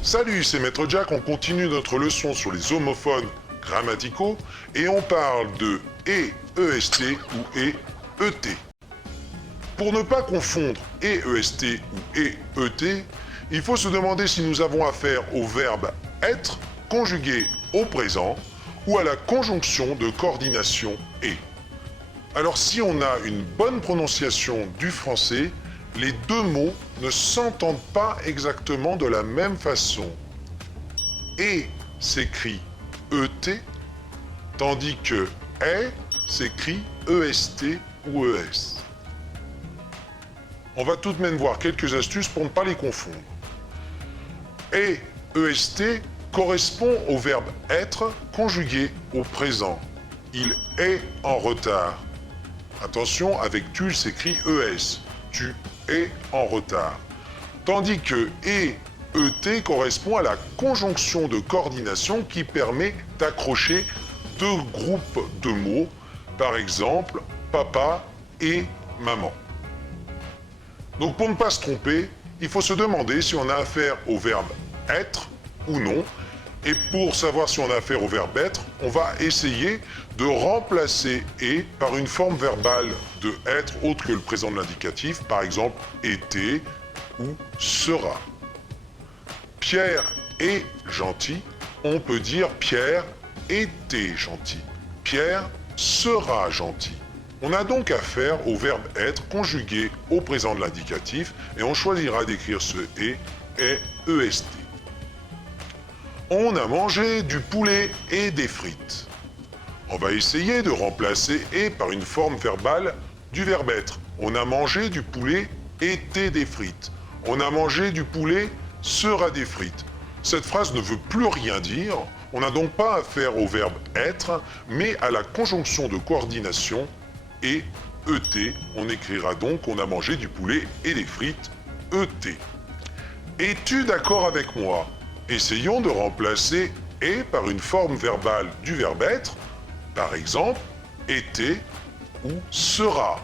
Salut, c'est Maître Jack, on continue notre leçon sur les homophones grammaticaux et on parle de EST ou ET. Pour ne pas confondre EST ou ET, il faut se demander si nous avons affaire au verbe être conjugué au présent ou à la conjonction de coordination et. Alors si on a une bonne prononciation du français, les deux mots ne s'entendent pas exactement de la même façon. Et s'écrit ET, tandis que est s'écrit EST ou ES. On va tout de même voir quelques astuces pour ne pas les confondre. Et EST correspond au verbe être conjugué au présent. Il est en retard. Attention, avec tu, il s'écrit ES. Tu es en retard. Tandis que ET correspond à la conjonction de coordination qui permet d'accrocher deux groupes de mots, par exemple papa et maman. Donc pour ne pas se tromper, il faut se demander si on a affaire au verbe être ou non. Et pour savoir si on a affaire au verbe être, on va essayer de remplacer et par une forme verbale de être autre que le présent de l'indicatif, par exemple était ou sera. Pierre est gentil, on peut dire Pierre était gentil. Pierre sera gentil. On a donc affaire au verbe être conjugué au présent de l'indicatif et on choisira d'écrire ce et EST. On a mangé du poulet et des frites. On va essayer de remplacer et par une forme verbale du verbe être. On a mangé du poulet était des frites. On a mangé du poulet sera des frites. Cette phrase ne veut plus rien dire. On n'a donc pas affaire au verbe être, mais à la conjonction de coordination et ET. On écrira donc on a mangé du poulet et des frites ET. Es-tu d'accord avec moi ? Essayons de remplacer « et » par une forme verbale du verbe être, par exemple « était » ou « sera ».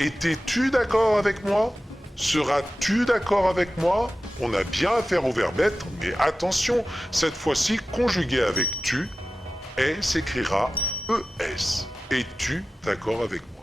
Étais-tu d'accord avec moi ? Seras-tu d'accord avec moi ? On a bien affaire au verbe être, mais attention, cette fois-ci conjugué avec « tu », « est » s'écrira « es ». Es-tu d'accord avec moi ?